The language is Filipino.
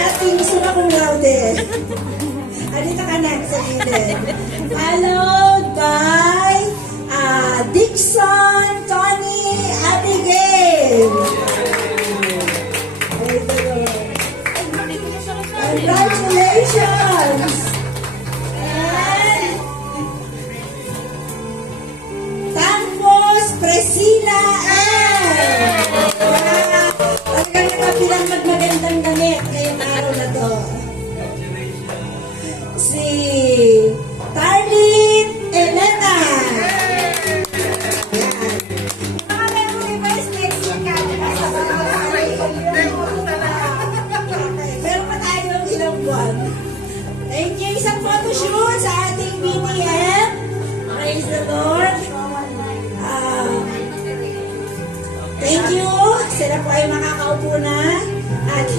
ating summa cum laude. Dito ka na sa gilid. Followed by Dixon, Tony, Abigail. Praise the Lord. Congratulations! And Tampos, Priscilla, and talagang nakapilang magmagandang damit ngayong araw na to. Si Tarlin Elena. Yan. Mga memory verse next week ka. Meron pa tayong ilang buwan. Thank you. Isang photoshoot sa ating BTM. Praise the Lord. Thank you. Sila po ay makakaupo na.